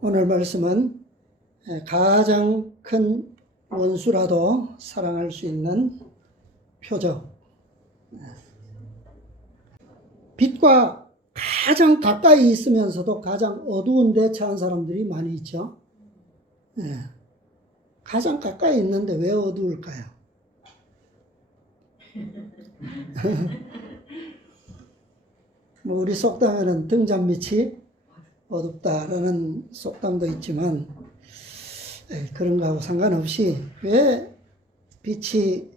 오늘 말씀은 가장 큰 원수라도 사랑할 수 있는 표적. 빛과 가장 가까이 있으면서도 가장 어두운 데 처한 사람들이 많이 있죠. 가장 가까이 있는데 왜 어두울까요? 우리 속담에는 등잔빛이 어둡다라는 속담도 있지만 그런 거하고 상관없이 왜 빛이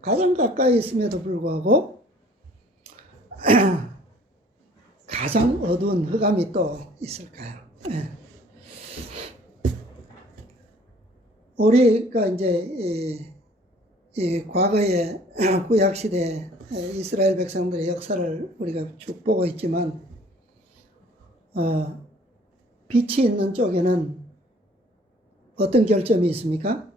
가장 가까이 있음에도 불구하고 가장 어두운 흑암이 또 있을까요? 우리가 이제 이 과거의 구약시대 이스라엘 백성들의 역사를 우리가 쭉 보고 있지만 빛이 있는 쪽에는 어떤 결점이 있습니까?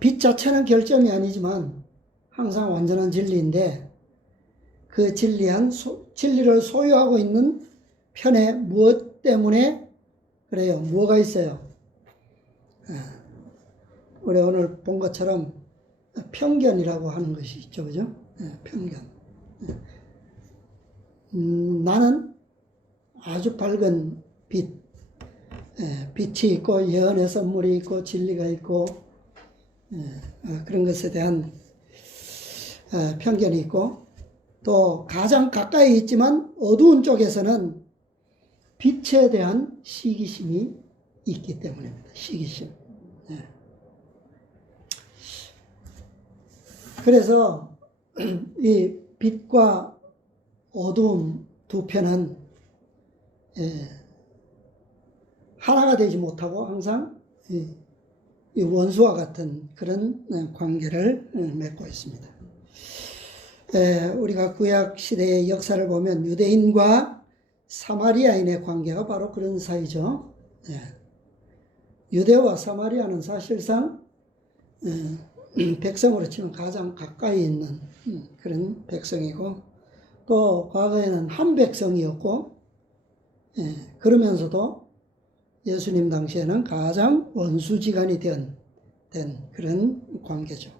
빛 자체는 결점이 아니지만 항상 완전한 진리인데 그 진리를 소유하고 있는 편에 무엇 때문에 그래요? 뭐가 있어요? 우리 오늘 본 것처럼 편견이라고 하는 것이 있죠. 그죠? 편견. 나는 아주 밝은 빛이 있고 예언의 선물이 있고 진리가 있고 그런 것에 대한 편견이 있고 또 가장 가까이 있지만 어두운 쪽에서는 빛에 대한 시기심이 있기 때문입니다. 시기심. 그래서 이 빛과 어두움 두 편은 하나가 되지 못하고 항상 이 원수와 같은 그런 관계를 맺고 있습니다. 우리가 구약 시대의 역사를 보면 유대인과 사마리아인의 관계가 바로 그런 사이죠. 유대와 사마리아는 사실상 백성으로 치면 가장 가까이 있는 그런 백성이고 또 과거에는 한 백성이었고 그러면서도 예수님 당시에는 가장 원수지간이 된 그런 관계죠.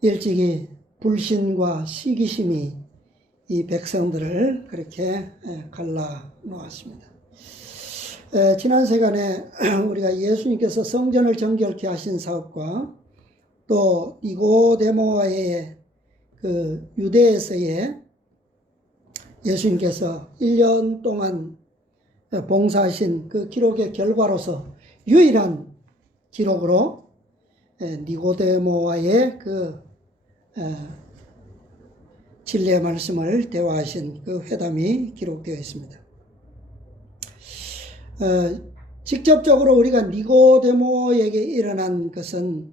일찍이 불신과 시기심이 이 백성들을 그렇게 갈라 놓았습니다. 지난 시간에 우리가 예수님께서 성전을 정결케 하신 사업과 또 니고데모와의 그 유대에서의 예수님께서 1년 동안 봉사하신 그 기록의 결과로서 유일한 기록으로 니고데모와의 그 진리의 말씀을 대화하신 그 회담이 기록되어 있습니다. 직접적으로 우리가 니고데모에게 일어난 것은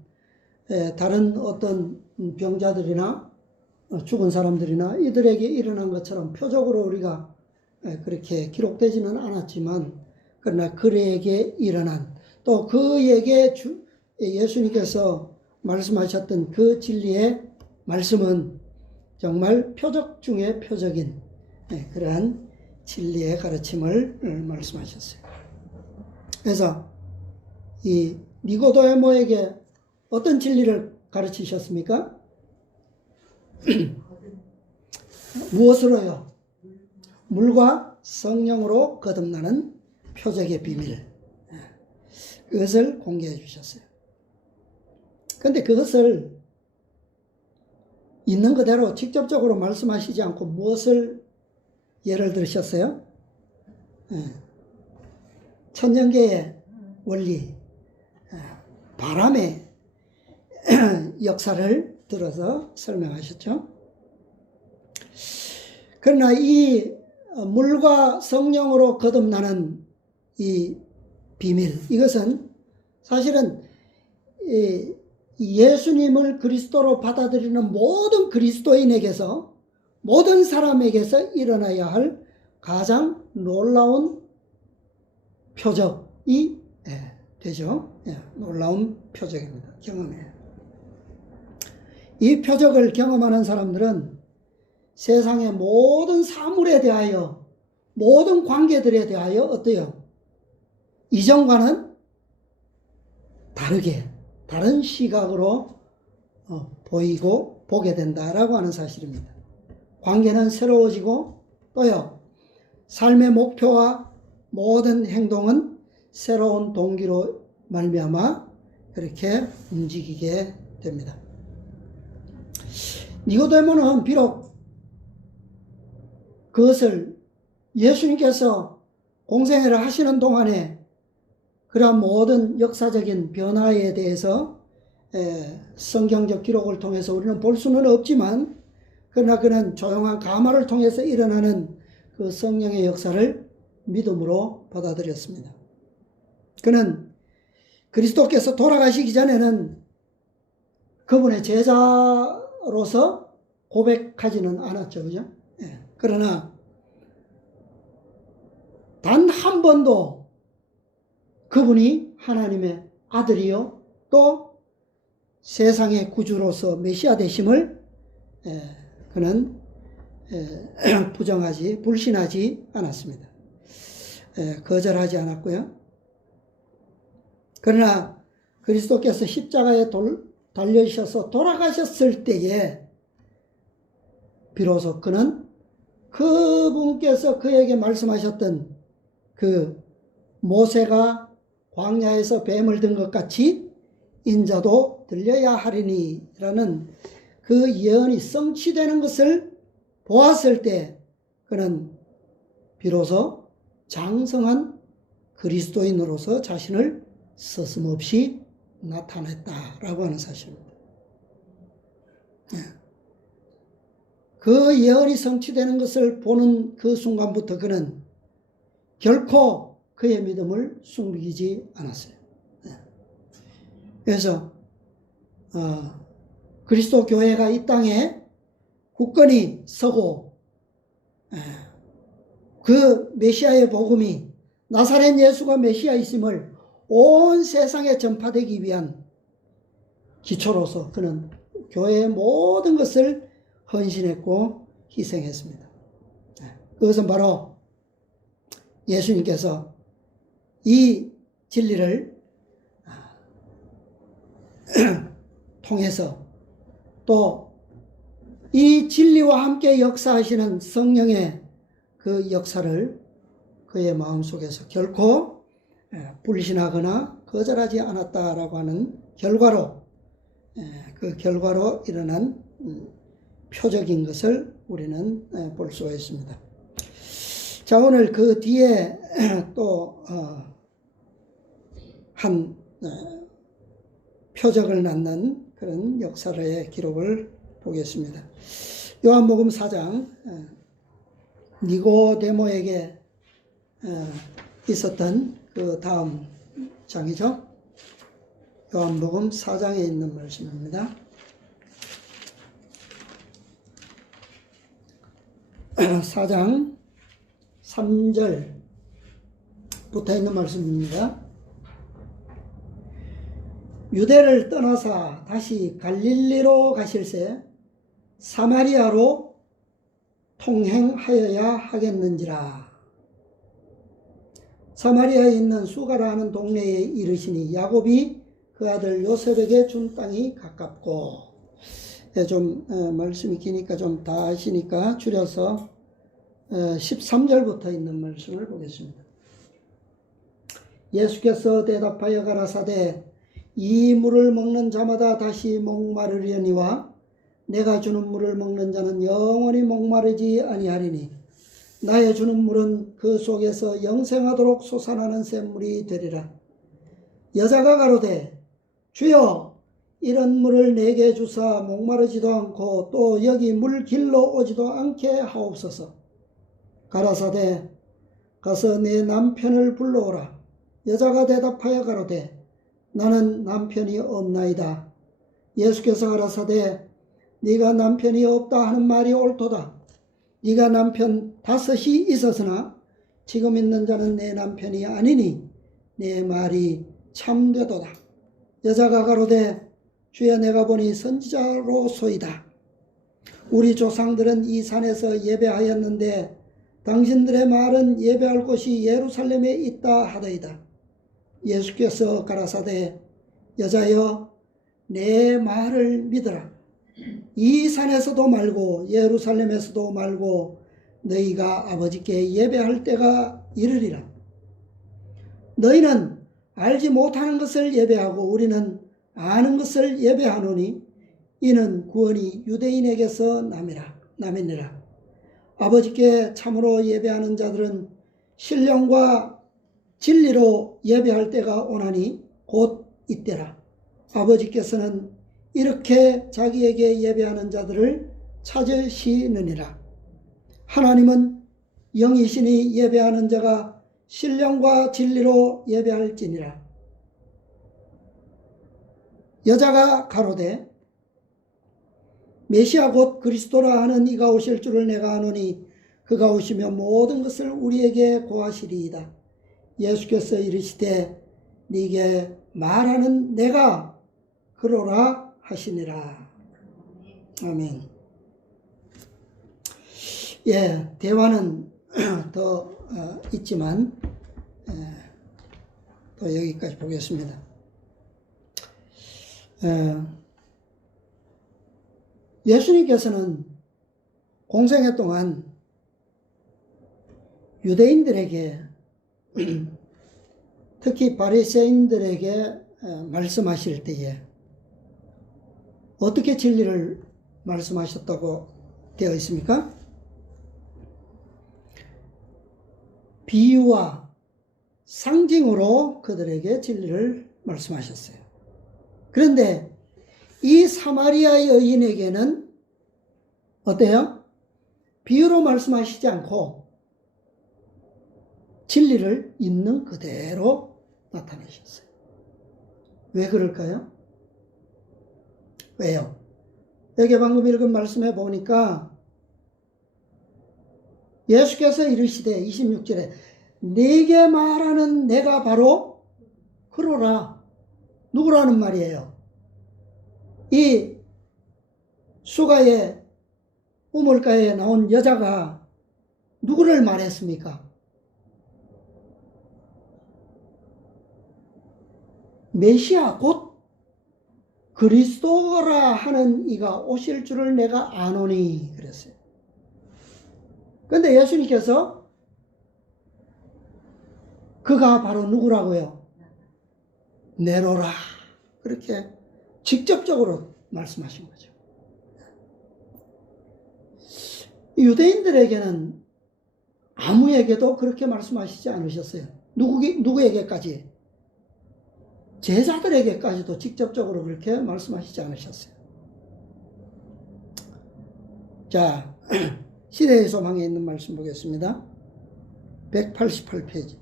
다른 어떤 병자들이나 죽은 사람들이나 이들에게 일어난 것처럼 표적으로 우리가 그렇게 기록되지는 않았지만 그러나 그에게 일어난 또 그에게 예수님께서 말씀하셨던 그 진리의 말씀은 정말 표적 중에 표적인 그러한 진리의 가르침을 말씀하셨어요. 그래서 이 니고데모에게 어떤 진리를 가르치셨습니까? 무엇으로요? 물과 성령으로 거듭나는 표적의 비밀. 그것을 공개해 주셨어요. 그런데 그것을 있는 그대로 직접적으로 말씀하시지 않고 무엇을 예를 들으셨어요? 천년계의 원리, 바람의 역사를 들어서 설명하셨죠. 그러나 이 물과 성령으로 거듭나는 이 비밀, 이것은 사실은 예수님을 그리스도로 받아들이는 모든 그리스도인에게서 모든 사람에게서 일어나야 할 가장 놀라운 표적이 되죠. 놀라운 표적입니다. 경험이에요. 이 표적을 경험하는 사람들은 세상의 모든 사물에 대하여 모든 관계들에 대하여 어때요? 이전과는 다르게, 다른 시각으로 보이고 보게 된다라고 하는 사실입니다. 관계는 새로워지고 또요, 삶의 목표와 모든 행동은 새로운 동기로 말미암아 그렇게 움직이게 됩니다. 니고데모는 비록 그것을 예수님께서 공생애를 하시는 동안에 그러한 모든 역사적인 변화에 대해서 성경적 기록을 통해서 우리는 볼 수는 없지만, 그러나 그는 조용한 가마를 통해서 일어나는 그 성령의 역사를 믿음으로 받아들였습니다. 그는 그리스도께서 돌아가시기 전에는 그분의 제자로서 고백하지는 않았죠. 그죠? 그러나 단 한 번도 그분이 하나님의 아들이요 또 세상의 구주로서 메시아 되심을 그는 부정하지, 불신하지 않았습니다. 거절하지 않았고요. 그러나 그리스도께서 십자가에 달려주셔서 돌아가셨을 때에 비로소 그는 그분께서 그에게 말씀하셨던 그 모세가 광야에서 뱀을 든 것 같이 인자도 들려야 하리니 라는 그 예언이 성취되는 것을 보았을 때 그는 비로소 장성한 그리스도인으로서 자신을 서슴없이 나타냈다라고 하는 사실입니다. 그 예언이 성취되는 것을 보는 그 순간부터 그는 결코 그의 믿음을 숨기지 않았어요. 그래서 그리스도 교회가 이 땅에 굳건히 서고 그 메시아의 복음이 나사렛 예수가 메시아이심을 온 세상에 전파되기 위한 기초로서 그는 교회의 모든 것을 헌신했고 희생했습니다. 그것은 바로 예수님께서 이 진리를 통해서 또 이 진리와 함께 역사하시는 성령의 그 역사를 그의 마음속에서 결코 불신하거나 거절하지 않았다라고 하는 결과로, 그 결과로 일어난 표적인 것을 우리는 볼 수가 있습니다. 자, 오늘 그 뒤에 또 한 표적을 낳는 그런 역사의 기록을 보겠습니다. 요한복음 4장, 니고데모에게 있었던 그 다음 장이죠. 요한복음 4장에 있는 말씀입니다. 4장 3절부터 있는 말씀입니다. 유대를 떠나사 다시 갈릴리로 가실새 사마리아로 통행하여야 하겠는지라. 사마리아에 있는 수가라 하는 동네에 이르시니 야곱이 그 아들 요셉에게 준 땅이 가깝고, 좀 말씀이 기니까 좀 다 아시니까 줄여서 13절부터 있는 말씀을 보겠습니다. 예수께서 대답하여 가라사대 이 물을 먹는 자마다 다시 목마르려니와 내가 주는 물을 먹는 자는 영원히 목마르지 아니하리니 나의 주는 물은 그 속에서 영생하도록 솟아나는 샘물이 되리라. 여자가 가로되 주여 이런 물을 내게 주사 목마르지도 않고 또 여기 물 길러 오지도 않게 하옵소서. 가라사대 가서 내 남편을 불러오라. 여자가 대답하여 가로되 나는 남편이 없나이다. 예수께서 가라사대 네가 남편이 없다 하는 말이 옳도다. 네가 남편 5이 있었으나 지금 있는 자는 내 남편이 아니니 내 말이 참되도다. 여자가 가로되 주여 내가 보니 선지자로소이다. 우리 조상들은 이 산에서 예배하였는데 당신들의 말은 예배할 곳이 예루살렘에 있다 하더이다. 예수께서 가라사대 여자여 내 말을 믿으라. 이 산에서도 말고 예루살렘에서도 말고 너희가 아버지께 예배할 때가 이르리라. 너희는 알지 못하는 것을 예배하고 우리는 아는 것을 예배하노니 이는 구원이 유대인에게서 남이니라. 아버지께 참으로 예배하는 자들은 신령과 진리로 예배할 때가 오나니 곧 이때라. 아버지께서는 이렇게 자기에게 예배하는 자들을 찾으시느니라. 하나님은 영이시니 예배하는 자가 신령과 진리로 예배할지니라. 여자가 가로되 메시아 곧 그리스도라 하는 이가 오실 줄을 내가 아노니 그가 오시면 모든 것을 우리에게 고하시리이다. 예수께서 이르시되 네게 말하는 내가 그러라 하시니라. 아멘. 예, 대화는 더 있지만 또 여기까지 보겠습니다. 예수님께서는 공생애 동안 유대인들에게 특히 바리새인들에게 말씀하실 때에 어떻게 진리를 말씀하셨다고 되어 있습니까? 비유와 상징으로 그들에게 진리를 말씀하셨어요. 그런데 이 사마리아 여인에게는 어때요? 비유로 말씀하시지 않고 진리를 있는 그대로 나타내셨어요. 왜 그럴까요? 왜요? 여기 방금 읽은 말씀에 보니까 예수께서 이르시되 26절에 네게 말하는 내가 바로 그러라. 누구라는 말이에요? 이 수가의 우물가에 나온 여자가 누구를 말했습니까? 메시아 곧 그리스도라 하는 이가 오실 줄을 내가 아노니 그랬어요. 그런데 예수님께서 그가 바로 누구라고요? 네로라. 그렇게 직접적으로 말씀하신 거죠. 유대인들에게는 아무에게도 그렇게 말씀하시지 않으셨어요. 누구에게까지? 제자들에게까지도 직접적으로 그렇게 말씀하시지 않으셨어요. 자, 시대의 소망에 있는 말씀 보겠습니다. 188페이지.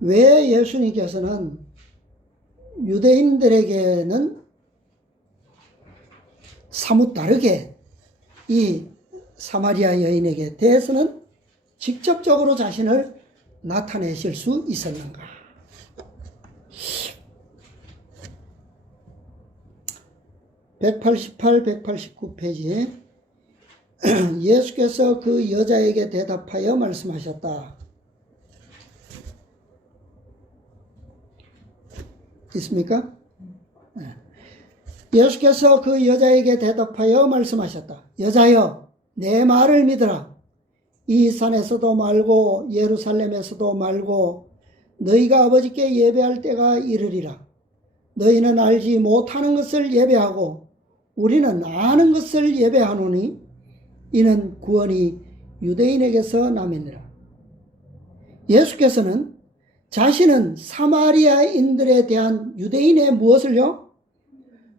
왜 예수님께서는 유대인들에게는 사뭇 다르게 이 사마리아 여인에게 대해서는 직접적으로 자신을 나타내실 수 있었는가? (188, 189페이지에) 예수께서 그 여자에게 대답하여 말씀하셨다. 있습니까? 예수께서 그 여자에게 대답하여 말씀하셨다. 여자여, 내 말을 믿으라. 이 산에서도 말고 예루살렘에서도 말고 너희가 아버지께 예배할 때가 이르리라. 너희는 알지 못하는 것을 예배하고 우리는 아는 것을 예배하노니 이는 구원이 유대인에게서 남이니라. 예수께서는 자신은 사마리아인들에 대한 유대인의 무엇을요?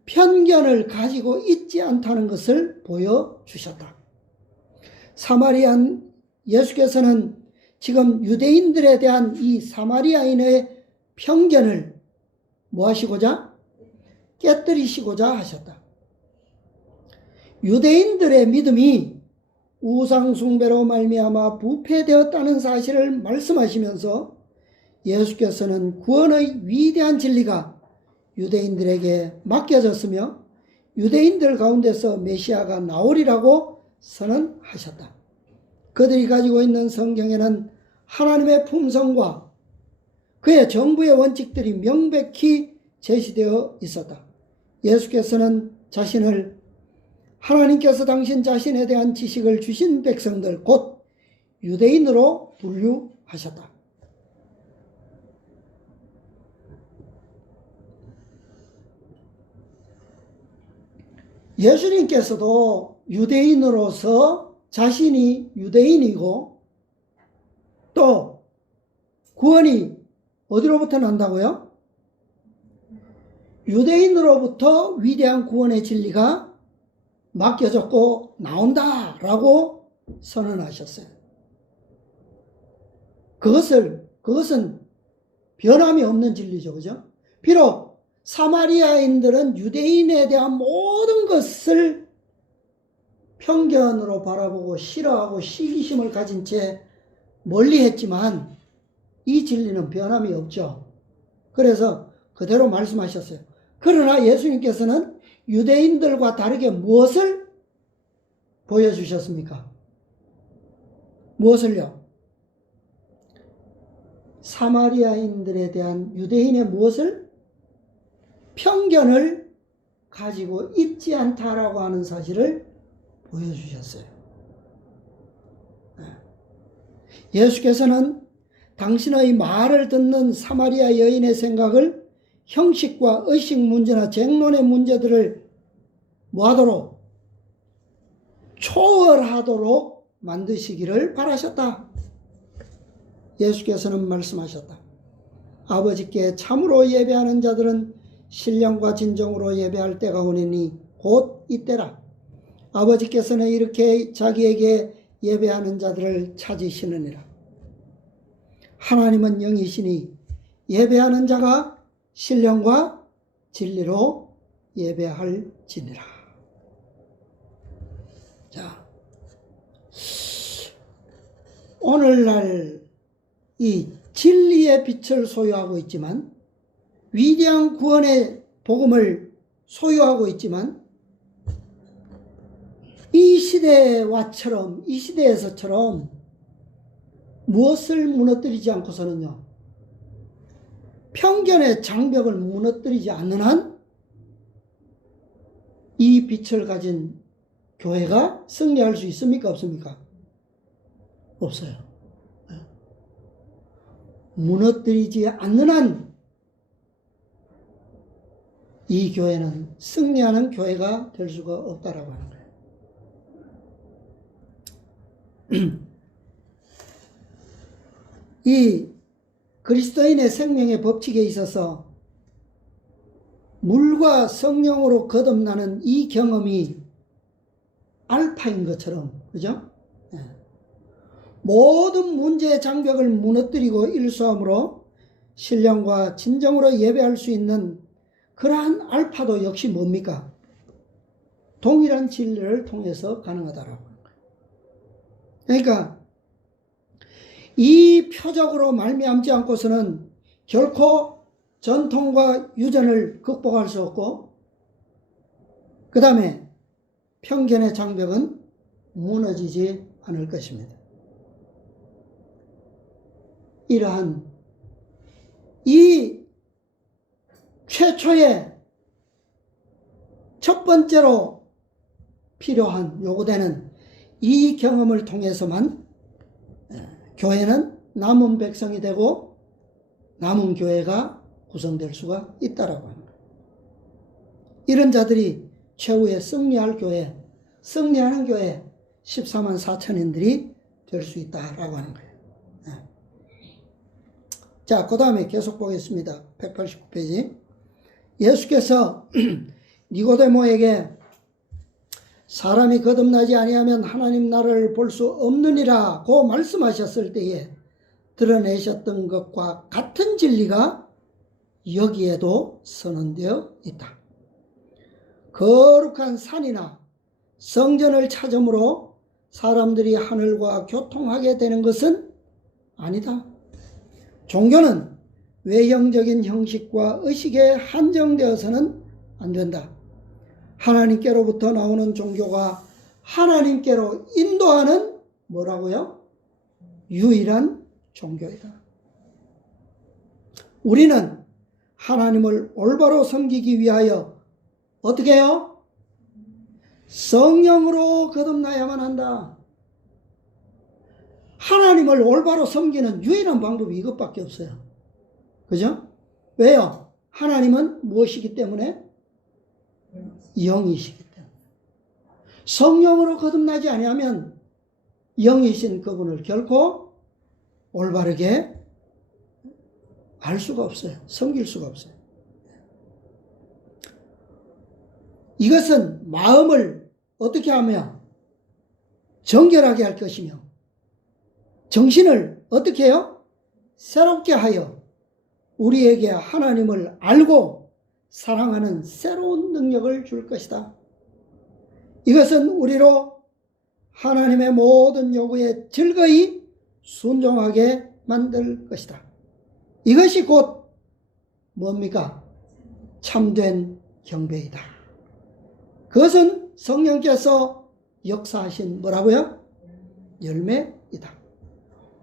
편견을 가지고 있지 않다는 것을 보여주셨다. 사마리안 예수께서는 지금 유대인들에 대한 이 사마리아인의 편견을 뭐 하시고자? 깨뜨리시고자 하셨다. 유대인들의 믿음이 우상숭배로 말미암아 부패되었다는 사실을 말씀하시면서 예수께서는 구원의 위대한 진리가 유대인들에게 맡겨졌으며 유대인들 가운데서 메시아가 나오리라고 선언하셨다. 그들이 가지고 있는 성경에는 하나님의 품성과 그의 정부의 원칙들이 명백히 제시되어 있었다. 예수께서는 자신을 하나님께서 당신 자신에 대한 지식을 주신 백성들 곧 유대인으로 분류하셨다. 예수님께서도 유대인으로서 자신이 유대인이고 또 구원이 어디로부터 난다고요? 유대인으로부터 위대한 구원의 진리가 맡겨졌고 나온다라고 선언하셨어요. 그것은 변함이 없는 진리죠. 그죠? 비록 사마리아인들은 유대인에 대한 모든 것을 편견으로 바라보고 싫어하고 시기심을 가진 채 멀리 했지만 이 진리는 변함이 없죠. 그래서 그대로 말씀하셨어요. 그러나 예수님께서는 유대인들과 다르게 무엇을 보여주셨습니까? 무엇을요? 사마리아인들에 대한 유대인의 무엇을? 편견을 가지고 있지 않다라고 하는 사실을 보여주셨어요. 예수께서는 당신의 말을 듣는 사마리아 여인의 생각을 형식과 의식 문제나 쟁론의 문제들을 뭐하도록? 초월하도록 만드시기를 바라셨다. 예수께서는 말씀하셨다. 아버지께 참으로 예배하는 자들은 신령과 진정으로 예배할 때가 오니니 곧 이때라. 아버지께서는 이렇게 자기에게 예배하는 자들을 찾으시느니라. 하나님은 영이시니 예배하는 자가 신령과 진리로 예배할지니라. 자, 오늘날 이 진리의 빛을 소유하고 있지만 위대한 구원의 복음을 소유하고 있지만 이 시대와처럼 이 시대에서처럼 무엇을 무너뜨리지 않고서는요, 편견의 장벽을 무너뜨리지 않는 한 이 빛을 가진 교회가 승리할 수 있습니까? 없습니까? 없어요. 무너뜨리지 않는 한 이 교회는 승리하는 교회가 될 수가 없다라고 하는 거예요. 이 그리스도인의 생명의 법칙에 있어서 물과 성령으로 거듭나는 이 경험이 알파인 것처럼, 그죠? 모든 문제의 장벽을 무너뜨리고 일수함으로 신령과 진정으로 예배할 수 있는 그러한 알파도 역시 뭡니까? 동일한 진리를 통해서 가능하다라고 하는 거예요. 그러니까 이 표적으로 말미암지 않고서는 결코 전통과 유전을 극복할 수 없고, 그 다음에 편견의 장벽은 무너지지 않을 것입니다. 이러한 이 최초의 첫 번째로 필요한 요구되는 이 경험을 통해서만 교회는 남은 백성이 되고 남은 교회가 구성될 수가 있다라고 합니다. 이런 자들이 최후에 승리할 교회, 승리하는 교회 14만 4천인들이 될 수 있다라고 하는 거예요. 자, 그 다음에 계속 보겠습니다. 189페이지. 예수께서 니고데모에게 사람이 거듭나지 아니하면 하나님 나라를 볼 수 없느니라고 말씀하셨을 때에 드러내셨던 것과 같은 진리가 여기에도 선언되어 있다. 거룩한 산이나 성전을 찾음으로 사람들이 하늘과 교통하게 되는 것은 아니다. 종교는 외형적인 형식과 의식에 한정되어서는 안 된다. 하나님께로부터 나오는 종교가 하나님께로 인도하는 뭐라고요? 유일한 종교이다. 우리는 하나님을 올바로 섬기기 위하여 어떻게 해요? 성령으로 거듭나야만 한다. 하나님을 올바로 섬기는 유일한 방법이 이것밖에 없어요. 그죠? 왜요? 하나님은 무엇이기 때문에? 영이시기 때문에. 성령으로 거듭나지 아니하면 영이신 그분을 결코 올바르게 알 수가 없어요. 섬길 수가 없어요. 이것은 마음을 어떻게 하며 정결하게 할 것이며 정신을 어떻게 해요? 새롭게 하여 우리에게 하나님을 알고 사랑하는 새로운 능력을 줄 것이다. 이것은 우리로 하나님의 모든 요구에 즐거이 순종하게 만들 것이다. 이것이 곧 뭡니까? 참된 경배이다. 그것은 성령께서 역사하신 뭐라고요? 열매이다.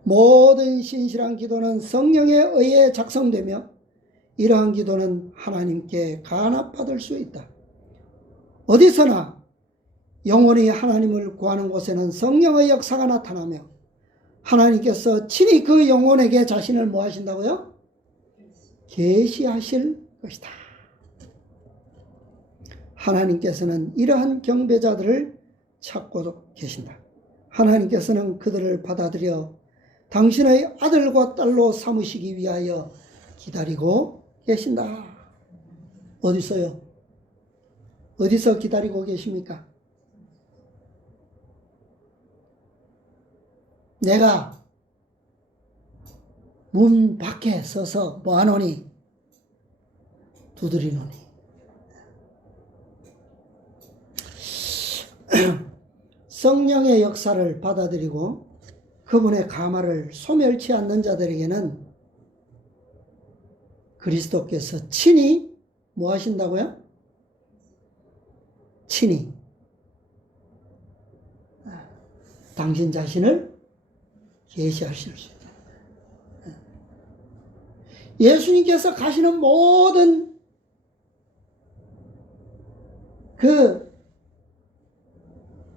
모든 신실한 기도는 성령에 의해 작성되며 이러한 기도는 하나님께 간합받을 수 있다. 어디서나 영원히 하나님을 구하는 곳에는 성령의 역사가 나타나며 하나님께서 친히 그 영혼에게 자신을 뭐 하신다고요? 계시하실 것이다. 하나님께서는 이러한 경배자들을 찾고 계신다. 하나님께서는 그들을 받아들여 당신의 아들과 딸로 삼으시기 위하여 기다리고 계신다. 어디서요? 어디서 기다리고 계십니까? 내가 문 밖에 서서 뭐 하노니? 두드리노니. 성령의 역사를 받아들이고 그분의 가마를 소멸치 않는 자들에게는 그리스도께서 친히 뭐 하신다고요? 친히 당신 자신을 계시하실 수 있다. 예수님께서 가시는 모든 그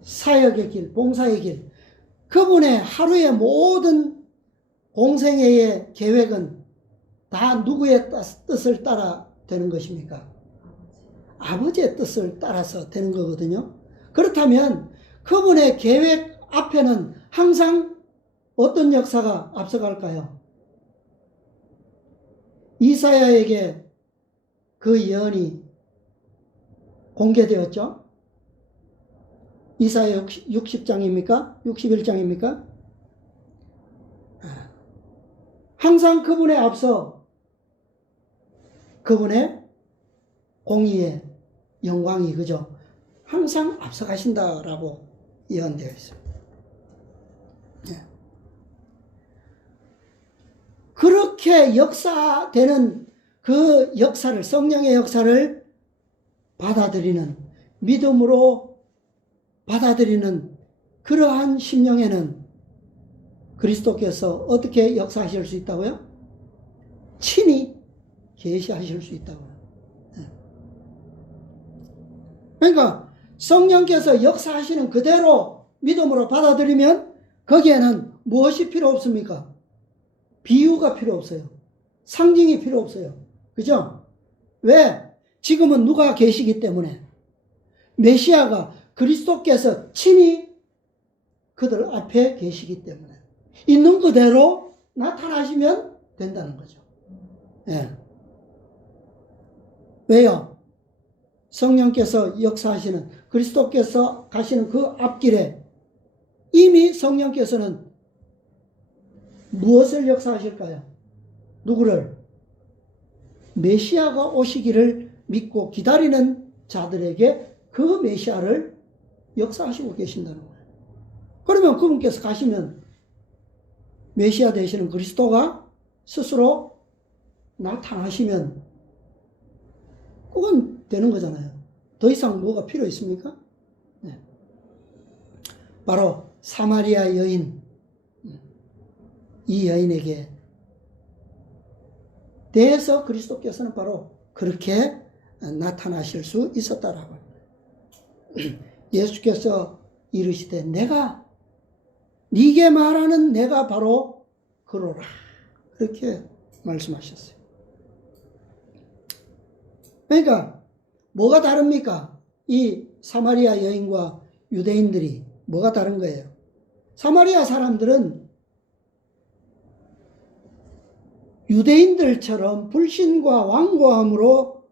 사역의 길, 봉사의 길, 그분의 하루의 모든 공생애의 계획은 다 누구의 뜻을 따라 되는 것입니까? 아버지의 뜻을 따라서 되는 거거든요. 그렇다면 그분의 계획 앞에는 항상 어떤 역사가 앞서갈까요? 이사야에게 그 예언이 공개되었죠. 이사야 60장입니까? 61장입니까? 항상 그분에 앞서 그분의 공의의 영광이 그죠? 항상 앞서가신다라고 예언되어 있어요. 그렇게 역사되는 그 역사를, 성령의 역사를 받아들이는, 믿음으로 받아들이는 그러한 심령에는 그리스도께서 어떻게 역사하실 수 있다고요? 친히 계시하실 수 있다고요. 그러니까 성령께서 역사하시는 그대로 믿음으로 받아들이면 거기에는 무엇이 필요 없습니까? 비유가 필요 없어요. 상징이 필요 없어요. 그죠? 왜? 지금은 누가 계시기 때문에. 메시아가 그리스도께서 친히 그들 앞에 계시기 때문에 있는 그대로 나타나시면 된다는 거죠. 예. 왜요? 성령께서 역사하시는, 그리스도께서 가시는 그 앞길에 이미 성령께서는 무엇을 역사하실까요? 누구를? 메시아가 오시기를 믿고 기다리는 자들에게 그 메시아를 역사하시고 계신다는 거예요. 그러면 그분께서 가시면 메시아 되시는 그리스도가 스스로 나타나시면 그건 되는 거잖아요. 더 이상 뭐가 필요 있습니까? 네. 바로 사마리아 여인, 이 여인에게 대해서 그리스도께서는 바로 그렇게 나타나실 수 있었다라고 합니다. 예수께서 이르시되 네게 말하는 내가 바로 그로라, 그렇게 말씀하셨어요. 그러니까 뭐가 다릅니까? 이 사마리아 여인과 유대인들이 뭐가 다른 거예요? 사마리아 사람들은 유대인들처럼 불신과 완고함으로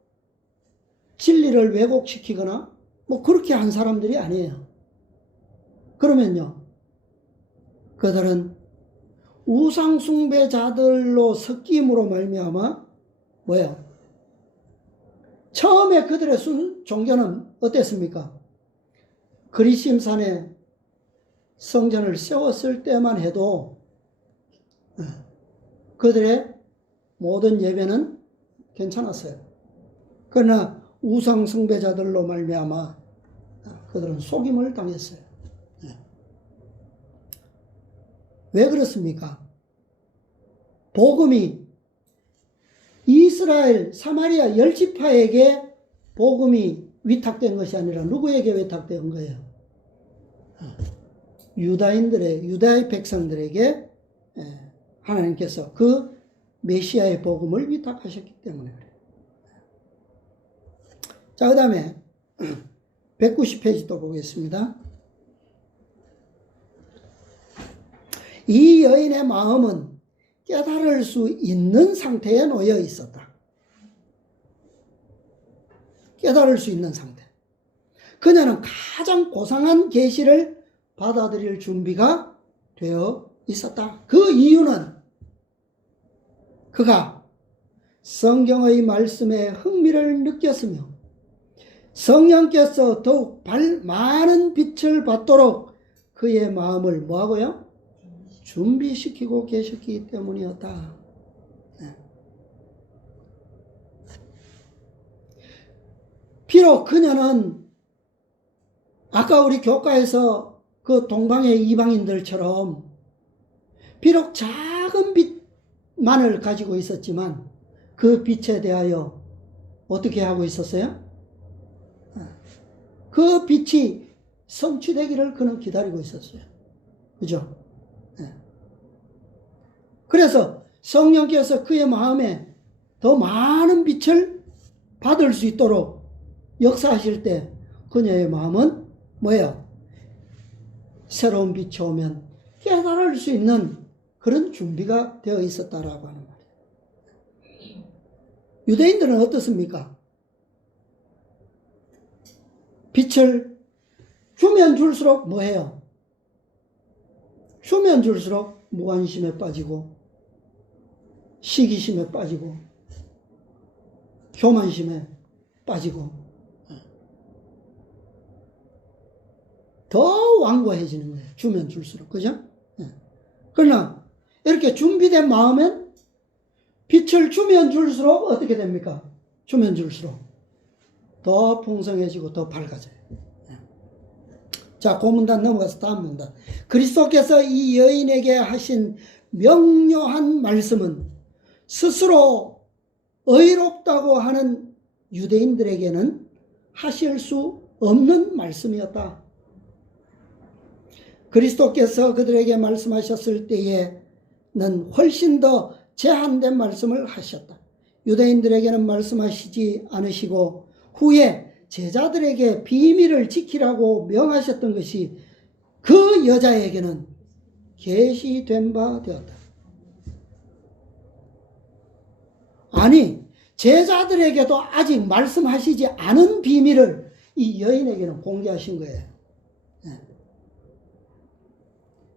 진리를 왜곡시키거나 뭐 그렇게 한 사람들이 아니에요. 그러면요, 그들은 우상숭배자들로 섞임으로 말미암아 뭐예요? 처음에 그들의 종교는 어땠습니까? 그리심산에 성전을 세웠을 때만 해도 그들의 모든 예배는 괜찮았어요. 그러나 우상 숭배자들로 말미암아 그들은 속임을 당했어요. 왜 그렇습니까? 복음이 이스라엘 사마리아 10지파에게 복음이 위탁된 것이 아니라 누구에게 위탁된 거예요? 유다의 백성들에게 하나님께서 그 메시아의 복음을 위탁하셨기 때문에 그래요. 자, 그 다음에 190페이지 또 보겠습니다. 이 여인의 마음은 깨달을 수 있는 상태에 놓여 있었다. 깨달을 수 있는 상태. 그녀는 가장 고상한 계시를 받아들일 준비가 되어 있었다. 그 이유는 그가 성경의 말씀에 흥미를 느꼈으며 성령께서 더욱 많은 빛을 받도록 그의 마음을 뭐하고요? 준비시키고 계셨기 때문이었다. 네. 비록 그녀는 아까 우리 교과에서 그 동방의 이방인들처럼 비록 작은 빛만을 가지고 있었지만 그 빛에 대하여 어떻게 하고 있었어요? 그 빛이 성취되기를 그는 기다리고 있었어요. 그죠? 그래서 성령께서 그의 마음에 더 많은 빛을 받을 수 있도록 역사하실 때 그녀의 마음은 뭐예요? 새로운 빛이 오면 깨달을 수 있는 그런 준비가 되어 있었다라고 하는 말이에요. 유대인들은 어떻습니까? 빛을 주면 줄수록 뭐해요? 주면 줄수록 무관심에 빠지고 시기심에 빠지고 교만심에 빠지고 더 완고해지는 거예요. 주면 줄수록. 그죠? 그러나 이렇게 준비된 마음엔 빛을 주면 줄수록 어떻게 됩니까? 주면 줄수록 더 풍성해지고 더 밝아져요. 자, 그 문단 넘어가서 다음 문단. 그리스도께서 이 여인에게 하신 명료한 말씀은 스스로 의롭다고 하는 유대인들에게는 하실 수 없는 말씀이었다. 그리스도께서 그들에게 말씀하셨을 때에는 훨씬 더 제한된 말씀을 하셨다. 유대인들에게는 말씀하시지 않으시고 후에 제자들에게 비밀을 지키라고 명하셨던 것이 그 여자에게는 계시된 바 되었다. 아니, 제자들에게도 아직 말씀하시지 않은 비밀을 이 여인에게는 공개하신 거예요.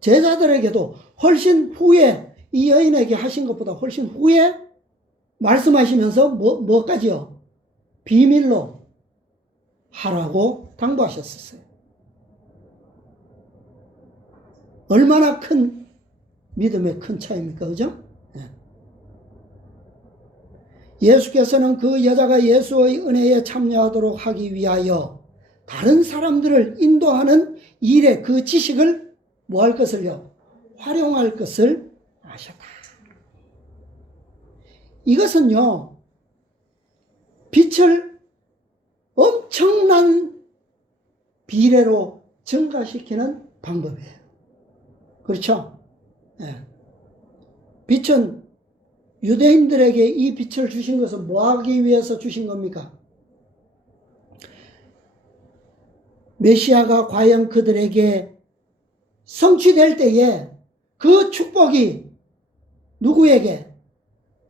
제자들에게도 훨씬 후에, 이 여인에게 하신 것보다 훨씬 후에 말씀하시면서 뭐까지요? 비밀로 하라고 당부하셨었어요. 얼마나 큰 믿음의 큰 차이입니까? 그죠? 예수께서는 그 여자가 예수의 은혜에 참여하도록 하기 위하여 다른 사람들을 인도하는 일에 그 지식을 뭐 할 것을요? 활용할 것을 아셨다. 이것은요, 빛을 엄청난 비례로 증가시키는 방법이에요. 그렇죠? 네. 빛은 유대인들에게 이 빛을 주신 것은 뭐 하기 위해서 주신 겁니까? 메시아가 과연 그들에게 성취될 때에 그 축복이 누구에게?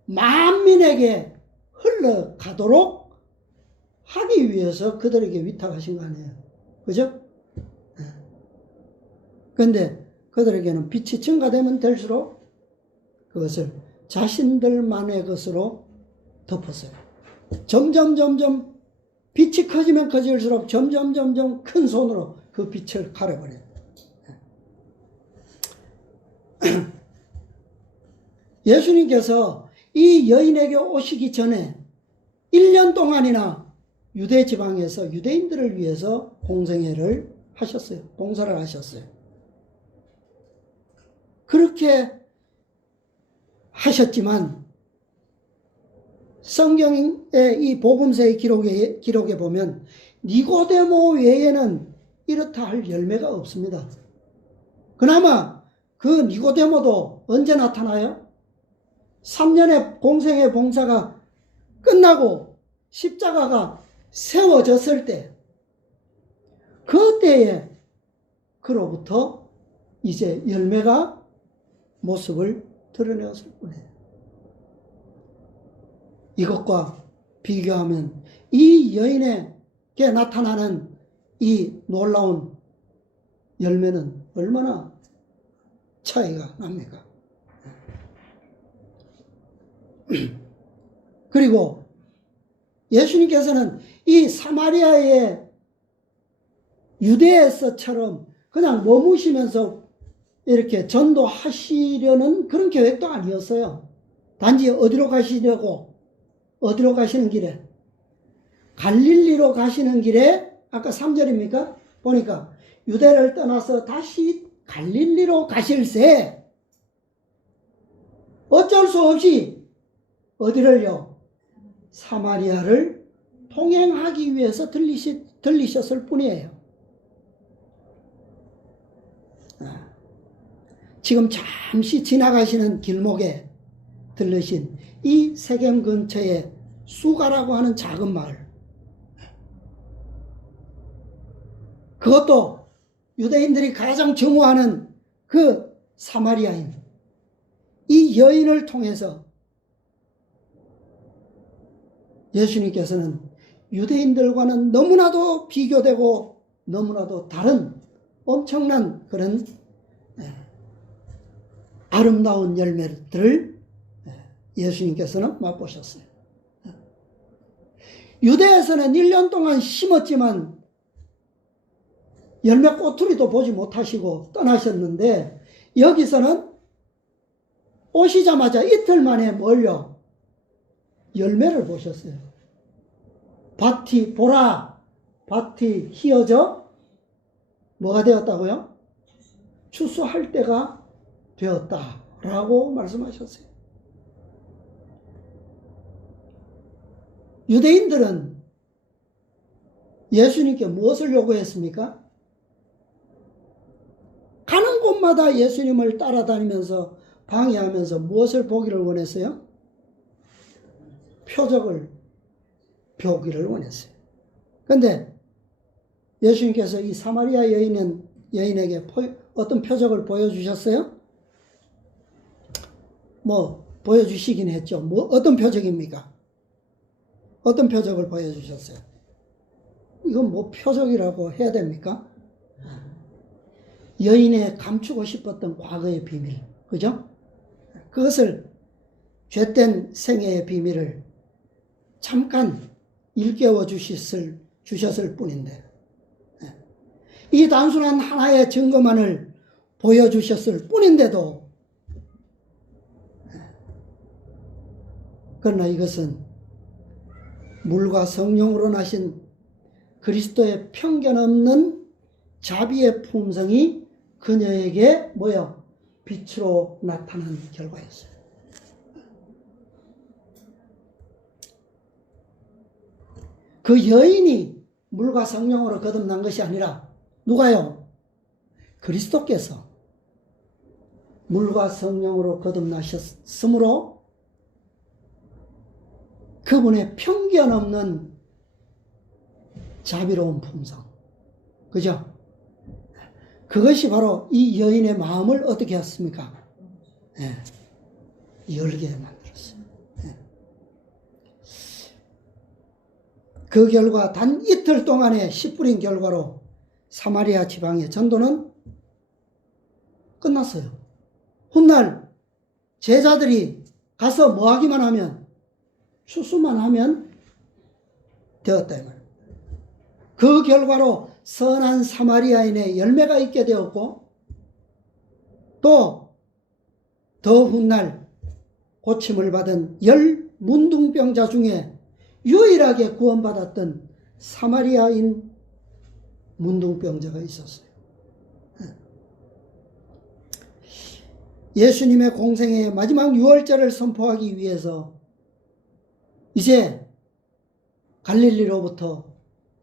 만민에게 흘러가도록 하기 위해서 그들에게 위탁하신 거 아니에요. 그죠? 그런데 그들에게는 빛이 증가되면 될수록 그것을 자신들만의 것으로 덮었어요. 점점 빛이 커지면 커질수록 점점 큰 손으로 그 빛을 가려버려요. 예수님께서 이 여인에게 오시기 전에 1년 동안이나 유대 지방에서 유대인들을 위해서 공생애를 하셨어요. 봉사를 하셨어요. 그렇게 하셨지만 성경의 이 복음서의 기록에 보면 니고데모 외에는 이렇다 할 열매가 없습니다. 그나마 그 니고데모도 언제 나타나요? 3년의 공생의 봉사가 끝나고 십자가가 세워졌을 때, 그때에 그로부터 이제 열매가 모습을 드러내었을 뿐이에요. 이것과 비교하면 이 여인에게 나타나는 이 놀라운 열매는 얼마나 차이가 납니까? 그리고 예수님께서는 이 사마리아의 유대에서처럼 그냥 머무시면서 이렇게 전도하시려는 그런 계획도 아니었어요. 단지 어디로 가시려고? 어디로 가시는 길에? 갈릴리로 가시는 길에 아까 3절입니까? 보니까 유대를 떠나서 다시 갈릴리로 가실새 어쩔 수 없이 어디를요? 사마리아를 통행하기 위해서 들리셨을 뿐이에요. 지금 잠시 지나가시는 길목에 들르신 이 세겜 근처에 수가라고 하는 작은 마을, 그것도 유대인들이 가장 증오하는 그 사마리아인 이 여인을 통해서 예수님께서는 유대인들과는 너무나도 비교되고 너무나도 다른 엄청난 그런 아름다운 열매들을 예수님께서는 맛보셨어요. 유대에서는 1년 동안 심었지만 열매 꼬투리도 보지 못하시고 떠나셨는데, 여기서는 오시자마자 이틀 만에 뭘요? 열매를 보셨어요. 밭이 보라, 밭이 희어져 뭐가 되었다고요? 추수할 때가 되었다라고 말씀하셨어요. 유대인들은 예수님께 무엇을 요구했습니까? 가는 곳마다 예수님을 따라다니면서 방해하면서 무엇을 보기를 원했어요? 표적을 보기를 원했어요. 그런데 예수님께서 이 사마리아 여인에게 어떤 표적을 보여주셨어요? 뭐 보여주시긴 했죠. 어떤 표적입니까? 어떤 표적을 보여주셨어요? 이건 뭐 표적이라고 해야 됩니까? 여인의 감추고 싶었던 과거의 비밀, 그죠? 그것을 죄된 생애의 비밀을 잠깐 일깨워 주셨을 뿐인데, 이 단순한 하나의 증거만을 보여주셨을 뿐인데도, 그러나 이것은 물과 성령으로 나신 그리스도의 편견 없는 자비의 품성이 그녀에게 뭐요? 빛으로 나타난 결과였어요. 그 여인이 물과 성령으로 거듭난 것이 아니라 누가요? 그리스도께서 물과 성령으로 거듭나셨으므로 그분의 편견 없는 자비로운 품성. 그죠? 그것이 바로 이 여인의 마음을 어떻게 했습니까? 열게 만들었어요. 그 결과 단 이틀 동안의 씨 뿌린 결과로 사마리아 지방의 전도는 끝났어요. 훗날 제자들이 가서 뭐 하기만 하면, 추수만 하면 되었다 이 말이에요. 그 결과로 선한 사마리아인의 열매가 있게 되었고, 또 더 훗날 고침을 받은 10 문둥병자 중에 유일하게 구원받았던 사마리아인 문둥병자가 있었어요. 예수님의 공생의 마지막 유월절을 선포하기 위해서 이제 갈릴리로부터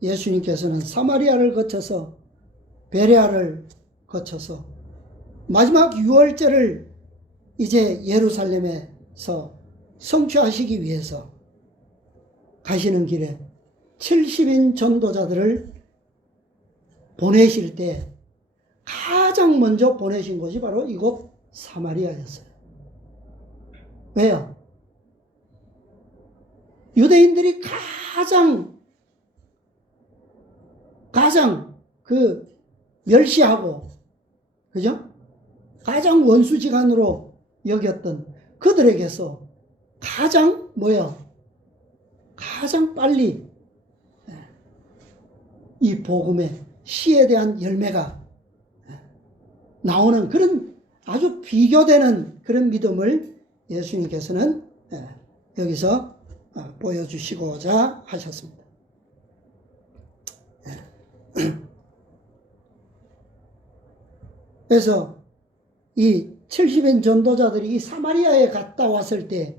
예수님께서는 사마리아를 거쳐서 베레아를 거쳐서 마지막 유월절을 이제 예루살렘에서 성취하시기 위해서 가시는 길에 70인 전도자들을 보내실 때 가장 먼저 보내신 곳이 바로 이곳 사마리아였어요. 왜요? 유대인들이 가장 멸시하고, 그죠? 가장 원수지간으로 여겼던 그들에게서 가장 가장 빨리 이 복음의 씨에 대한 열매가 나오는 그런 아주 비교되는 그런 믿음을 예수님께서는 여기서 보여주시고자 하셨습니다. 그래서 이 70인 전도자들이 이 사마리아에 갔다 왔을 때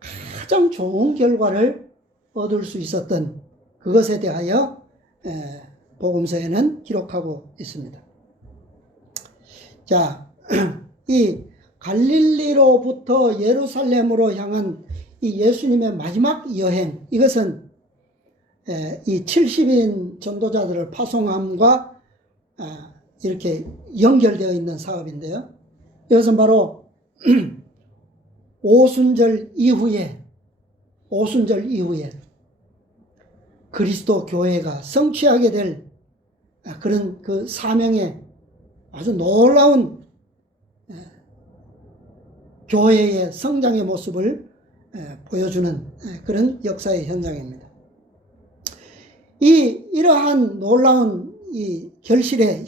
가장 좋은 결과를 얻을 수 있었던 그것에 대하여 복음서에는 기록하고 있습니다. 자, 이 갈릴리로부터 예루살렘으로 향한 이 예수님의 마지막 여행, 이것은 이 70인 전도자들을 파송함과 이렇게 연결되어 있는 사업인데요. 이것은 바로 오순절 이후에 그리스도 교회가 성취하게 될 그런 그 사명의 아주 놀라운 교회의 성장의 모습을 보여주는 그런 역사의 현장입니다. 이러한 놀라운 이 결실의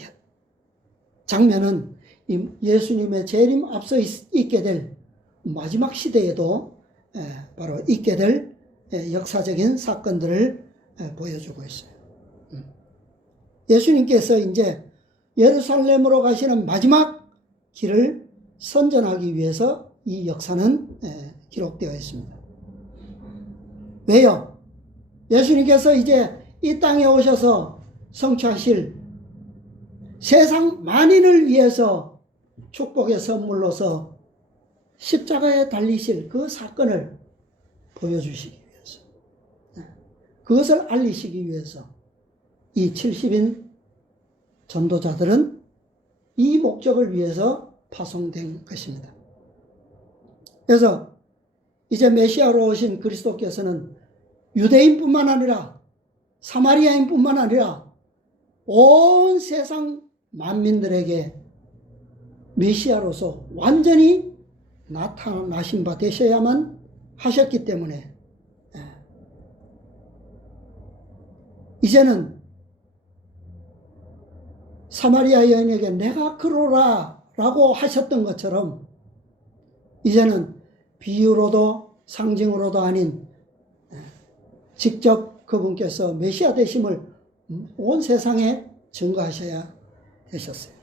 장면은 예수님의 재림 앞서 있게 될 마지막 시대에도 바로 있게 될 역사적인 사건들을 보여주고 있어요. 예수님께서 이제 예루살렘으로 가시는 마지막 길을 선전하기 위해서 이 역사는 기록되어 있습니다. 왜요? 예수님께서 이제 이 땅에 오셔서 성취하실 세상 만인을 위해서 축복의 선물로서 십자가에 달리실 그 사건을 보여주시기 위해서, 그것을 알리시기 위해서 이 70인 전도자들은 이 목적을 위해서 파송된 것입니다. 그래서 이제 메시아로 오신 그리스도께서는 유대인뿐만 아니라 사마리아인뿐만 아니라 온 세상 만민들에게 메시아로서 완전히 나타나신 바 되셔야만 하셨기 때문에 이제는 사마리아 여인에게 내가 그러라 라고 하셨던 것처럼 이제는 비유로도 상징으로도 아닌 직접 그분께서 메시아 되심을 온 세상에 증거하셔야 되셨어요.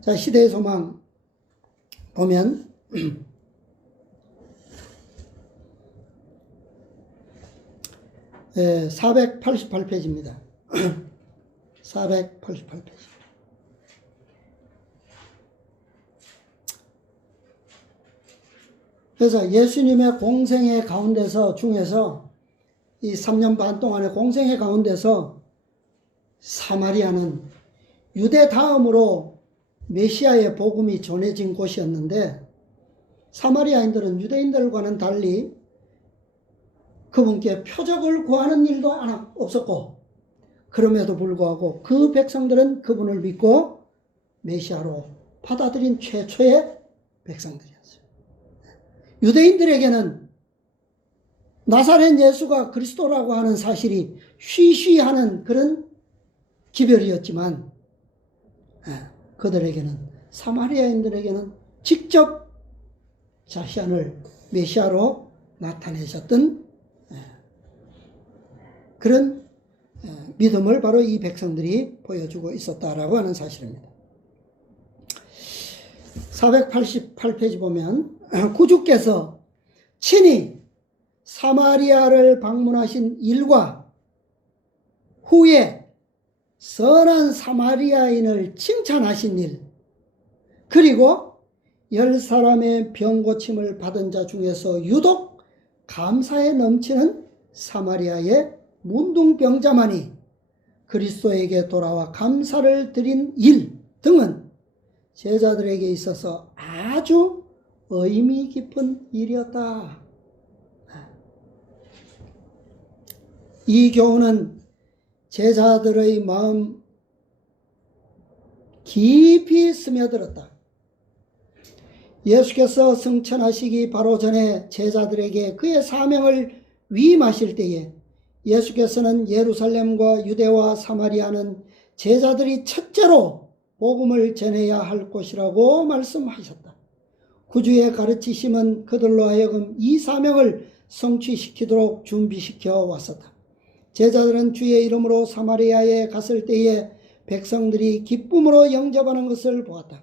자, 시대의 소망 보면 488페이지입니다. 488페이지. 그래서 예수님의 공생의 가운데서 중에서 이 3년 반 동안의 공생의 가운데서 사마리아는 유대 다음으로 메시아의 복음이 전해진 곳이었는데 사마리아인들은 유대인들과는 달리 그분께 표적을 구하는 일도 없었고 그럼에도 불구하고 그 백성들은 그분을 믿고 메시아로 받아들인 최초의 백성들이었어요. 유대인들에게는 나사렛 예수가 그리스도라고 하는 사실이 쉬쉬하는 그런 기별이었지만 그들에게는 사마리아인들에게는 직접 자신을 메시아로 나타내셨던 그런 믿음을 바로 이 백성들이 보여주고 있었다라고 하는 사실입니다. 488페이지 보면 구주께서 친히 사마리아를 방문하신 일과 후에 선한 사마리아인을 칭찬하신 일, 그리고 10사람의 병 고침을 받은 자 중에서 유독 감사에 넘치는 사마리아의 문둥병자만이 그리스도에게 돌아와 감사를 드린 일 등은 제자들에게 있어서 아주 의미 깊은 일이었다. 이 교훈은 제자들의 마음 깊이 스며들었다. 예수께서 승천하시기 바로 전에 제자들에게 그의 사명을 위임하실 때에 예수께서는 예루살렘과 유대와 사마리아는 제자들이 첫째로 복음을 전해야 할 곳이라고 말씀하셨다. 구주의 가르치심은 그들로 하여금 이 사명을 성취시키도록 준비시켜 왔었다. 제자들은 주의 이름으로 사마리아에 갔을 때에 백성들이 기쁨으로 영접하는 것을 보았다.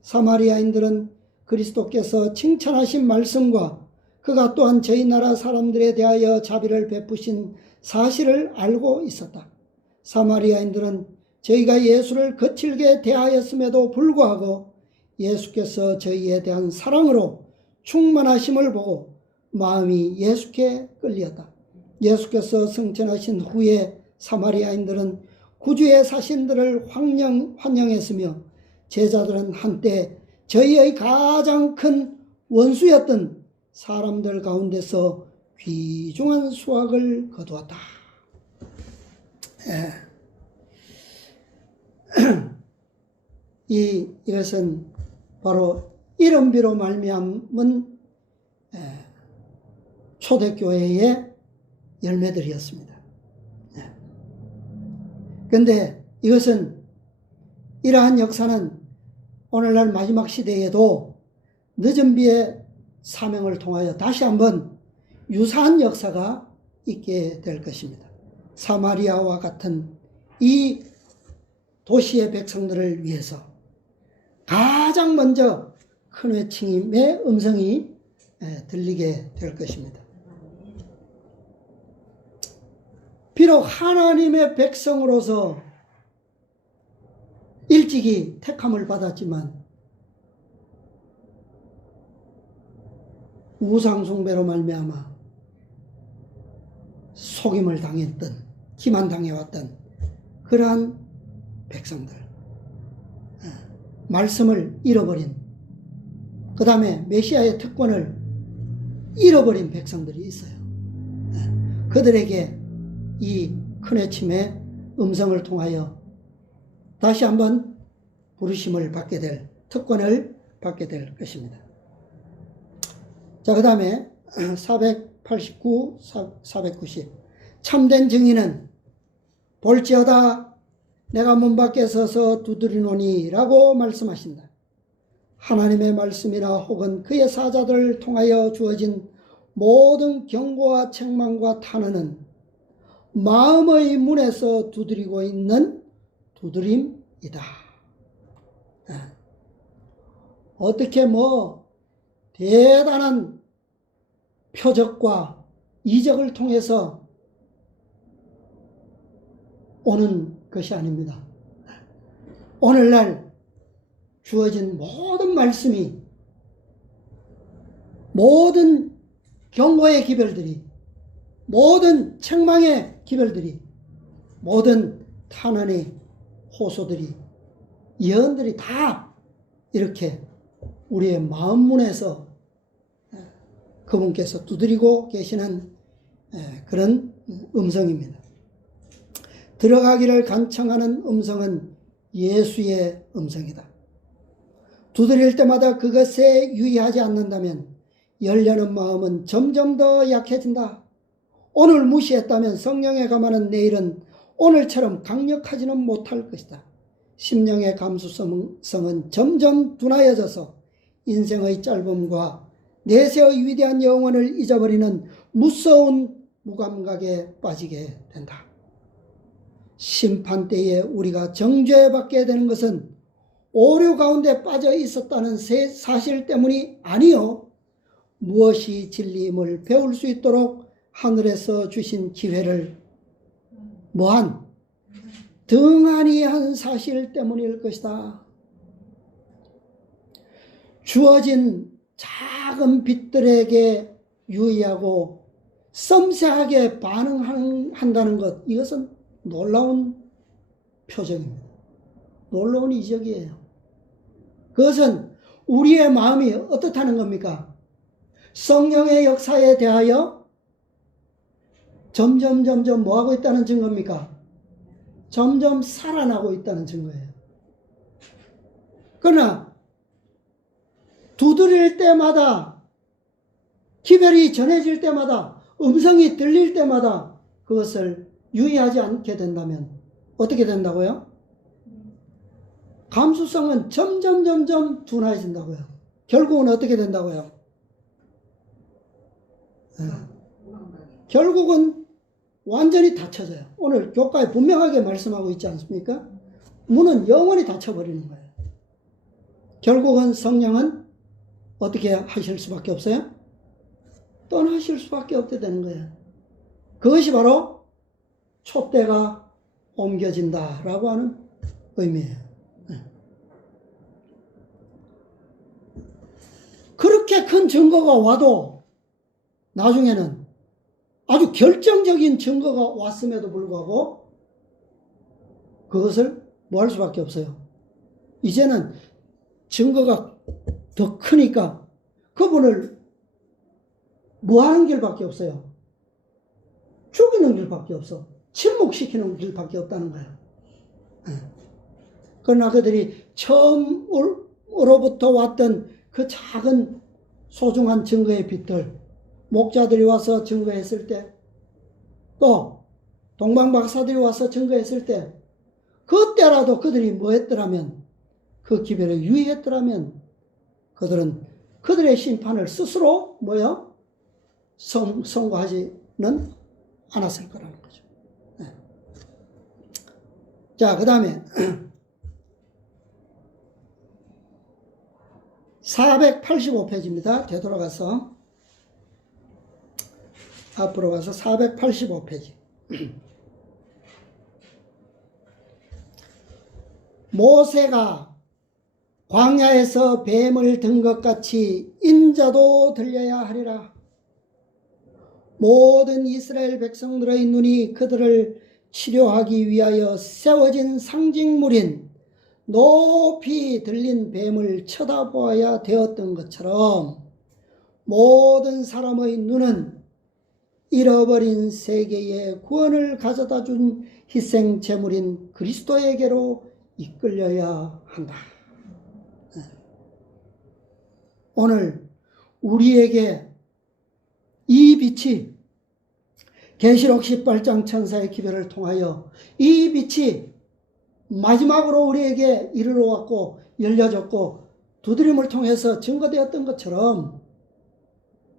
사마리아인들은 그리스도께서 칭찬하신 말씀과 그가 또한 저희 나라 사람들에 대하여 자비를 베푸신 사실을 알고 있었다. 사마리아인들은 저희가 예수를 거칠게 대하였음에도 불구하고 예수께서 저희에 대한 사랑으로 충만하심을 보고 마음이 예수께 끌렸다. 예수께서 승천하신 후에 사마리아인들은 구주의 사신들을 환영했으며 제자들은 한때 저희의 가장 큰 원수였던 사람들 가운데서 귀중한 수확을 거두었다. 이것은 바로 이른비로 말미암은 초대교회의 열매들이었습니다. 그런데 이것은 이러한 역사는 오늘날 마지막 시대에도 늦은 비의 사명을 통하여 다시 한번 유사한 역사가 있게 될 것입니다. 사마리아와 같은 이 도시의 백성들을 위해서 가장 먼저 큰 외침의 음성이 들리게 될 것입니다. 비록 하나님의 백성으로서 일찍이 택함을 받았지만 우상숭배로 말미암아 속임을 당했던, 기만당해왔던 그러한 백성들, 말씀을 잃어버린, 그 다음에 메시아의 특권을 잃어버린 백성들이 있어요. 그들에게 이 큰 외침의 음성을 통하여 다시 한번 부르심을 받게 될, 특권을 받게 될 것입니다. 자, 그 다음에 489, 490. 참된 증인은 볼지어다 내가 문 밖에 서서 두드리노니 라고 말씀하신다. 하나님의 말씀이나 혹은 그의 사자들을 통하여 주어진 모든 경고와 책망과 탄원은 마음의 문에서 두드리고 있는 두드림이다. 어떻게 대단한 표적과 이적을 통해서 오는 것이 아닙니다. 오늘날 주어진 모든 말씀이, 모든 경고의 기별들이, 모든 책망의 기별들이, 모든 탄원의 호소들이, 예언들이 다 이렇게 우리의 마음 문에서 그분께서 두드리고 계시는 그런 음성입니다. 들어가기를 간청하는 음성은 예수의 음성이다. 두드릴 때마다 그것에 유의하지 않는다면 열려는 마음은 점점 더 약해진다. 오늘 무시했다면 성령의 감화는 내일은 오늘처럼 강력하지는 못할 것이다. 심령의 감수성은 점점 둔하여져서 인생의 짧음과 내세의 위대한 영혼을 잊어버리는 무서운 무감각에 빠지게 된다. 심판 때에 우리가 정죄받게 되는 것은 오류 가운데 빠져 있었다는 사실 때문이 아니요, 무엇이 진리임을 배울 수 있도록 하늘에서 주신 기회를 등한히 한 사실 때문일 것이다. 주어진 작은 빛들에게 유의하고 섬세하게 반응한다는 것, 이것은 놀라운 표정입니다. 놀라운 이적이에요. 그것은 우리의 마음이 어떻다는 겁니까? 성령의 역사에 대하여 점점 뭐하고 있다는 증거입니까? 점점 살아나고 있다는 증거예요. 그러나 두드릴 때마다, 기별이 전해질 때마다, 음성이 들릴 때마다 그것을 유의하지 않게 된다면 어떻게 된다고요? 감수성은 점점 둔해진다고요. 결국은 어떻게 된다고요? 결국은 완전히 닫혀져요. 오늘 교과에 분명하게 말씀하고 있지 않습니까? 문은 영원히 닫혀버리는 거예요. 결국은 성령은 어떻게 하실 수밖에 없어요? 떠나실 수밖에 없게 되는 거예요. 그것이 바로 촛대가 옮겨진다라고 하는 의미예요. 그렇게 큰 증거가 와도 나중에는 아주 결정적인 증거가 왔음에도 불구하고 그것을 뭐 할 수밖에 없어요. 이제는 증거가 더 크니까 그분을 뭐 하는 길밖에 없어요. 죽이는 길밖에 없어. 침묵시키는 길밖에 없다는 거예요. 그러나 그들이 처음으로부터 왔던 그 작은 소중한 증거의 빛들, 목자들이 와서 증거했을 때, 또 동방박사들이 와서 증거했을 때, 그때라도 그들이 뭐 했더라면, 그 기별에 유의했더라면 그들은 그들의 심판을 스스로 선고하지는 않았을 거라는 거죠. 네. 자, 그 다음에 485페이지입니다. 되돌아가서 앞으로 가서 485페이지. 모세가 광야에서 뱀을 든 것 같이 인자도 들려야 하리라. 모든 이스라엘 백성들의 눈이 그들을 치료하기 위하여 세워진 상징물인 높이 들린 뱀을 쳐다보아야 되었던 것처럼 모든 사람의 눈은 잃어버린 세계의 구원을 가져다 준 희생 제물인 그리스도에게로 이끌려야 한다. 오늘 우리에게 이 빛이 계시록 18장 천사의 기별을 통하여 이 빛이 마지막으로 우리에게 이르러 왔고 열려졌고 두드림을 통해서 증거되었던 것처럼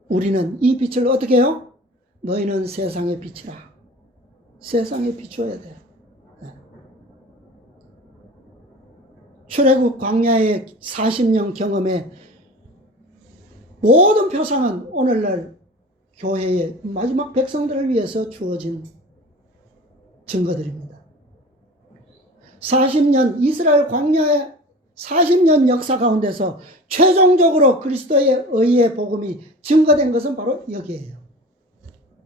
우리는 이 빛을 어떻게 해요? 너희는 세상의 빛이라. 세상에 비춰야 돼요. 출애굽 광야의 40년 경험의 모든 표상은 오늘날 교회의 마지막 백성들을 위해서 주어진 증거들입니다. 40년 이스라엘 광야의 40년 역사 가운데서 최종적으로 그리스도의 의의 복음이 증거된 것은 바로 여기에요.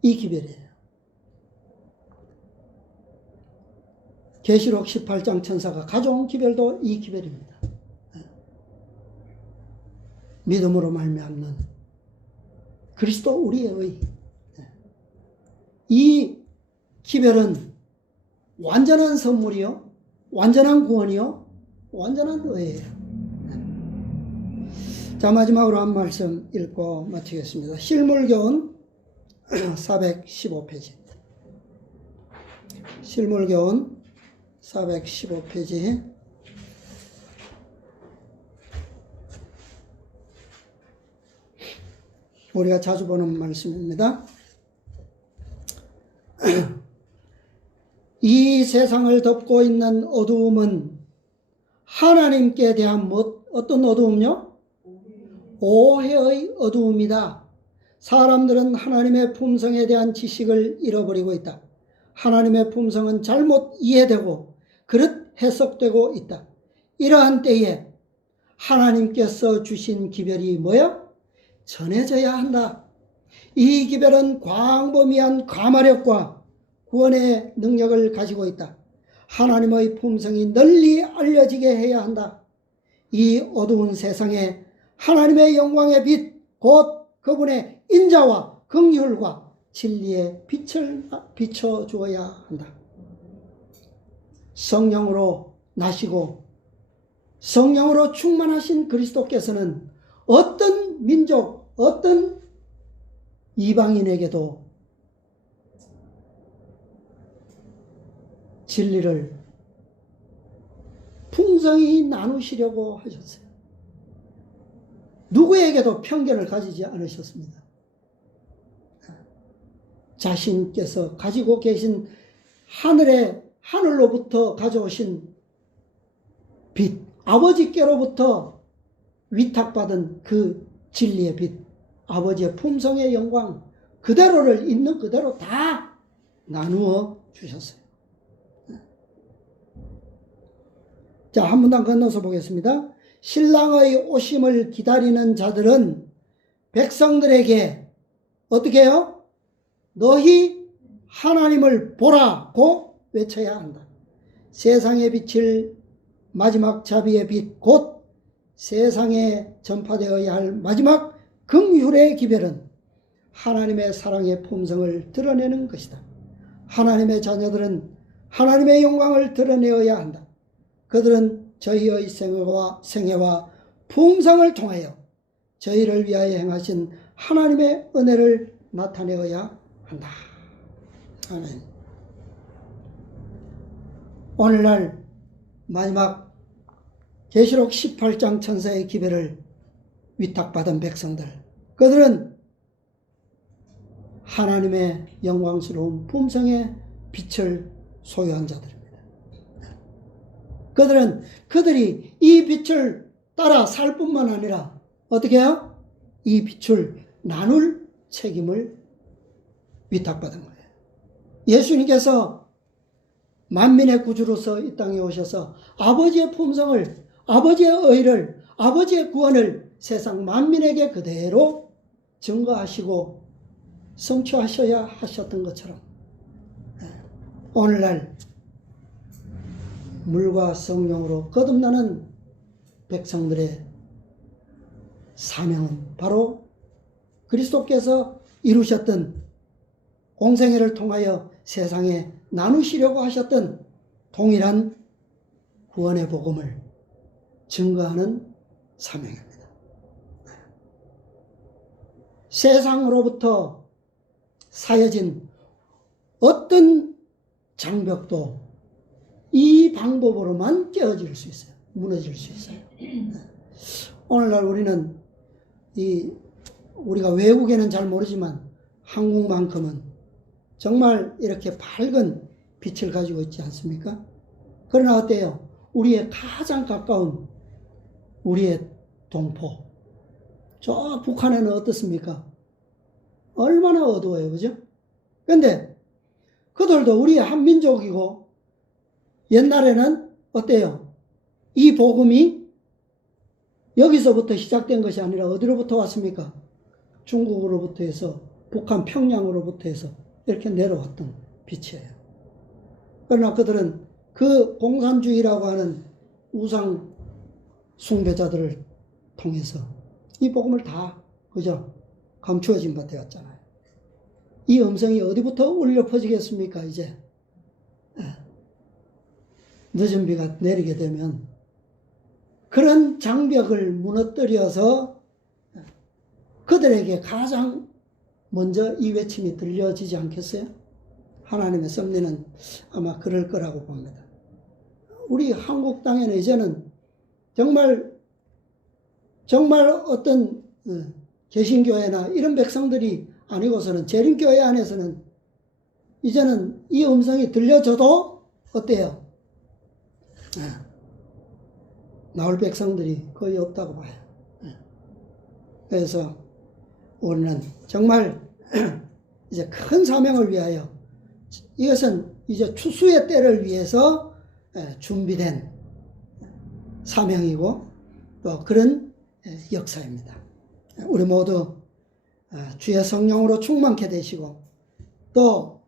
이 기별이에요. 계시록 18장 천사가 가져온 기별도 이 기별입니다. 믿음으로 말미암는 그리스도 우리의 의. 이 기별은 완전한 선물이요, 완전한 구원이요, 완전한 의예요. 자, 마지막으로 한 말씀 읽고 마치겠습니다. 실물교훈 415페이지. 실물교훈 415페이지. 우리가 자주 보는 말씀입니다. 이 세상을 덮고 있는 어두움은 하나님께 대한 어떤 어두움요? 오해의 어두움이다. 사람들은 하나님의 품성에 대한 지식을 잃어버리고 있다. 하나님의 품성은 잘못 이해되고 그릇 해석되고 있다. 이러한 때에 하나님께서 주신 기별이 뭐야? 전해져야 한다. 이 기별은 광범위한 가마력과 구원의 능력을 가지고 있다. 하나님의 품성이 널리 알려지게 해야 한다. 이 어두운 세상에 하나님의 영광의 빛, 곧 그분의 인자와 긍휼과 진리의 빛을 비춰주어야 한다. 성령으로 나시고 성령으로 충만하신 그리스도께서는 어떤 민족, 어떤 이방인에게도 진리를 풍성히 나누시려고 하셨어요. 누구에게도 편견을 가지지 않으셨습니다. 자신께서 가지고 계신 하늘로부터 가져오신 빛, 아버지께로부터 위탁받은 그 진리의 빛, 아버지의 품성의 영광 그대로를 있는 그대로 다 나누어 주셨어요. 자, 한 문단 건너서 보겠습니다. 신랑의 오심을 기다리는 자들은 백성들에게 어떻게 해요? 너희 하나님을 보라고 외쳐야 한다. 세상에 비칠 마지막 자비의 빛, 곧 세상에 전파되어야 할 마지막 긍휼의 기별은 하나님의 사랑의 품성을 드러내는 것이다. 하나님의 자녀들은 하나님의 영광을 드러내어야 한다. 그들은 저희의 생애와 품성을 통하여 저희를 위하여 행하신 하나님의 은혜를 나타내어야 한다. 아멘. 오늘날 마지막 계시록 18장 천사의 기별을 위탁받은 백성들, 그들은 하나님의 영광스러운 품성의 빛을 소유한 자들입니다. 그들이 이 빛을 따라 살 뿐만 아니라 어떻게 해요? 이 빛을 나눌 책임을 위탁받은 거예요. 예수님께서 만민의 구주로서 이 땅에 오셔서 아버지의 품성을, 아버지의 의를, 아버지의 구원을 세상 만민에게 그대로 증거하시고 성취하셔야 하셨던 것처럼 오늘날 물과 성령으로 거듭나는 백성들의 사명은 바로 그리스도께서 이루셨던 공생애를 통하여 세상에 나누시려고 하셨던 동일한 구원의 복음을 증거하는 사명입니다. 세상으로부터 사여진 어떤 장벽도 이 방법으로만 깨어질 수 있어요. 무너질 수 있어요. 오늘날 우리는 이 우리가 외국에는 잘 모르지만 한국만큼은 정말 이렇게 밝은 빛을 가지고 있지 않습니까? 그러나 어때요? 우리의 가장 가까운 우리의 동포. 저 북한에는 어떻습니까? 얼마나 어두워요. 그죠? 근데 그들도 우리의 한민족이고 옛날에는 어때요? 이 복음이 여기서부터 시작된 것이 아니라 어디로부터 왔습니까? 중국으로부터 해서 북한 평양으로부터 해서 이렇게 내려왔던 빛이에요. 그러나 그들은 그 공산주의라고 하는 우상 숭배자들을 통해서 이 복음을 다 그저 감추어진 바 되었잖아요. 이 음성이 어디부터 울려 퍼지겠습니까? 이제 늦은 비가 내리게 되면 그런 장벽을 무너뜨려서 그들에게 가장 먼저 이 외침이 들려지지 않겠어요? 하나님의 섭리는 아마 그럴 거라고 봅니다. 우리 한국 땅에는 이제는 정말 어떤 개신교회나 이런 백성들이 아니고서는 재림교회 안에서는 이제는 이 음성이 들려져도 어때요? 나올 백성들이 거의 없다고 봐요. 그래서 우리는 정말 이제 큰 사명을 위하여 이것은 이제 추수의 때를 위해서 준비된 사명이고 또 그런 역사입니다. 우리 모두 주의 성령으로 충만케 되시고 또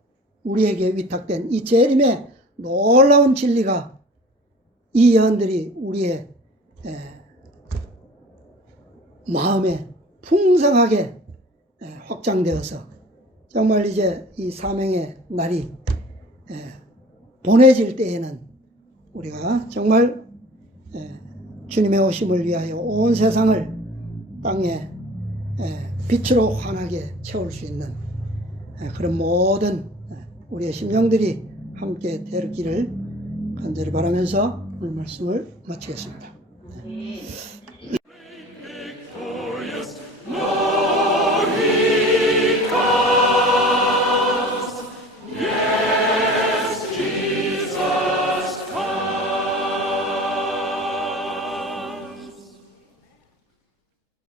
우리에게 위탁된 이 재림의 놀라운 진리가 이 예언들이 우리의 마음에 풍성하게 확장되어서 정말 이제 이 사명의 날이 보내질 때에는 우리가 정말 주님의 오심을 위하여 온 세상을 땅에 빛으로 환하게 채울 수 있는 그런 모든 우리의 심령들이 함께 되기를 간절히 바라면서 오늘 말씀을 마치겠습니다.